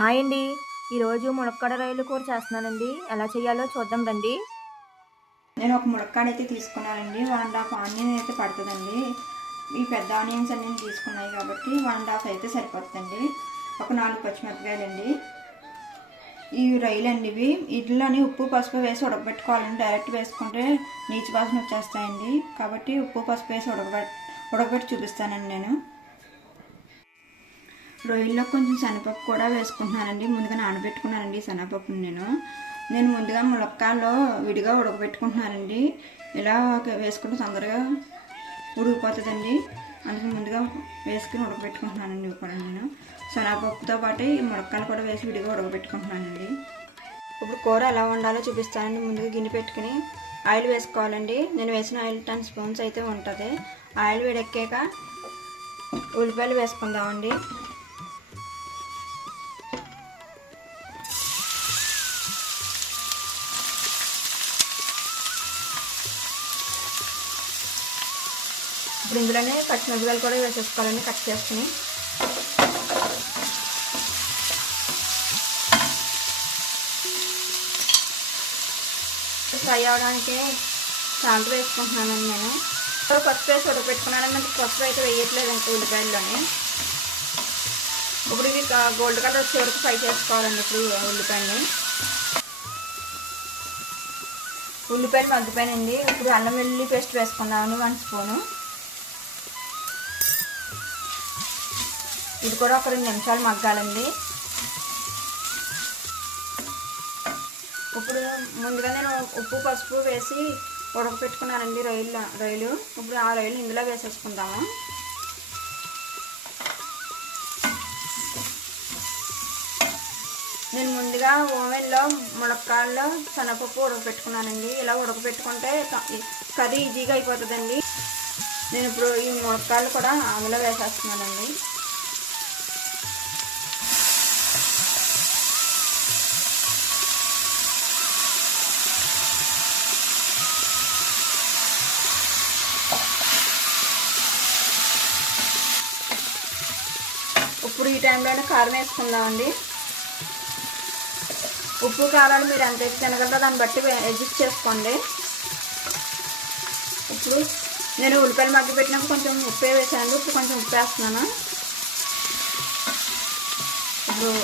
Hi అండి. ఈరోజు ములక్కాడ రొయ్యల కూర చేస్తున్నానండి. ఎలా చేయాలో చూద్దాం రండి. నేను ఒక ములక్కాడ తీసుకున్నానండి. 1.5 ఆనియన్ అయితే పడుతుందండి. ఈ పెద్ద ఆనియన్స్ అన్నీ తీసుకున్నాయి కాబట్టి 1.5 అయితే సరిపోతుందండి. ఒక 4 పచ్చిమిరపకాయలండి. ఈ రొయ్యలు అండి ఇవి. వీటిలోని ఉప్పు పసుపు వేసి ఉడకబెట్టుకోవాలండి. డైరెక్ట్ వేసుకుంటే నీచు వాసన వచ్చేస్తాయండి. కాబట్టి ఉప్పు పసుపు వేసి ఉడకబెట్టి చూపిస్తానండి నేను. రొయ్యల్లో కొంచెం శనగపప్పు కూడా వేసుకుంటున్నానండి. ముందుగా నానబెట్టుకున్నానండి శనగపప్పుని నేను ముందుగా ములక్కాడలో విడిగా ఉడకబెట్టుకుంటున్నానండి. ఇలా వేసుకుంటే తొందరగా ఉడికిపోతుందండి. అందుకని ముందుగా వేసుకుని ఉడకబెట్టుకుంటున్నానండి. కూడా నేను శనగపప్పుతో పాటు ఈ ములక్కాడలు కూడా వేసి విడిగా ఉడకబెట్టుకుంటున్నానండి. ఇప్పుడు కూర ఎలా వండాలో చూపిస్తానండి. ముందుగా గిన్నె పెట్టుకుని ఆయిల్ వేసుకోవాలండి. నేను వేసిన ఆయిల్ 10 స్పూన్స్ అయితే ఉంటుంది. ఆయిల్ వేడెక్కాక ఉల్లిపాయలు వేసుకుందామండి. ఇప్పుడు ఇందులోనే పచ్చిమిరపకాయలు కూడా వేసేసుకోవాలండి కట్ చేసుకుని. ఫ్రై అవడానికి సాల్ట్ వేసుకుంటున్నానండి. నేను పసుపు వేసి ఉడకపెట్టుకున్నాను. మనకి పసుపు అయితే వేయట్లేదండి ఉల్లిపాయల్లోని. ఇప్పుడు ఇవి గోల్డ్ కలర్ వచ్చే వరకు ఫ్రై చేసుకోవాలండి. ఇప్పుడు ఉల్లిపాయలు మగ్గిపోయినండి. ఇప్పుడు అల్లం వెల్లుల్లి పేస్ట్ వేసుకున్నాను 1 స్పూను. ఇది కూడా ఒక 2 నిమిషాలు మగ్గాలండి. ఇప్పుడు ముందుగా నేను ఉప్పు పసుపు వేసి ఉడకపెట్టుకున్నానండి రొయ్యలు. ఇప్పుడు ఆ రొయ్యలు ఇందులో వేసేసుకుందాము. నేను ముందుగా ఓవెన్లో ములక్కాడలో శనగపప్పు ఉడకపెట్టుకున్నానండి. ఇలా ఉడకపెట్టుకుంటే కర్రీ ఈజీగా అయిపోతుందండి. నేను ఇప్పుడు ఈ ములక్కాడలు కూడా అందులో వేసేస్తున్నానండి. ఇప్పుడు ఈ టైంలోనే కారం వేసుకుందామండి. ఉప్పు కారాలు మీరు ఎంత తినగలరో దాన్ని బట్టి అడ్జస్ట్ చేసుకోండి. ఇప్పుడు నేను ఉల్లిపాయలు మగ్గి పెట్టినప్పుడు కొంచెం ఉప్పే వేసాను. ఇప్పుడు కొంచెం ఉప్పు వేస్తున్నాను. ఇప్పుడు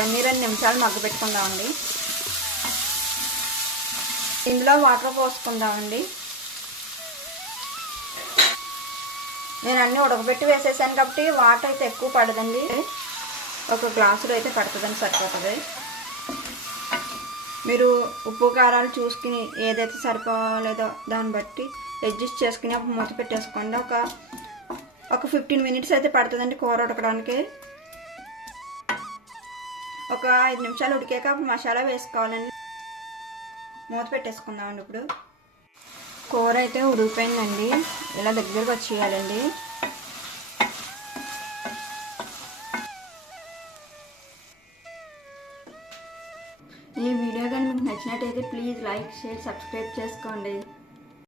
2 నిమిషాలు మగ్గి పెట్టుకుందామండి. ఇందులో వాటర్ పోసుకుందామండి. నేను అన్నీ ఉడకబెట్టి వేసేసాను కాబట్టి వాటర్ అయితే ఎక్కువ పడదండి. ఒక గ్లాసులో అయితే పడుతుందని సరిపోతుంది. మీరు ఉప్పు కారాలు చూసుకుని ఏదైతే సరిపోలేదో దాన్ని బట్టి అడ్జస్ట్ చేసుకుని అప్పుడు మూత పెట్టేసుకోండి. ఒక 15 మినిట్స్ అయితే పడుతుందండి కూర ఉడకడానికి. ఒక 5 నిమిషాలు ఉడికాక అప్పుడు మసాలా వేసుకోవాలండి. మూత పెట్టేసుకుందామండి. ఇప్పుడు కూర అయితే ఉడికిపోయిందండి. ఇలా దగ్గరకు వచ్చేయాలండి. ఈ వీడియో కానీ మీకు నచ్చినట్టయితే ప్లీజ్ లైక్ షేర్ సబ్స్క్రైబ్ చేసుకోండి.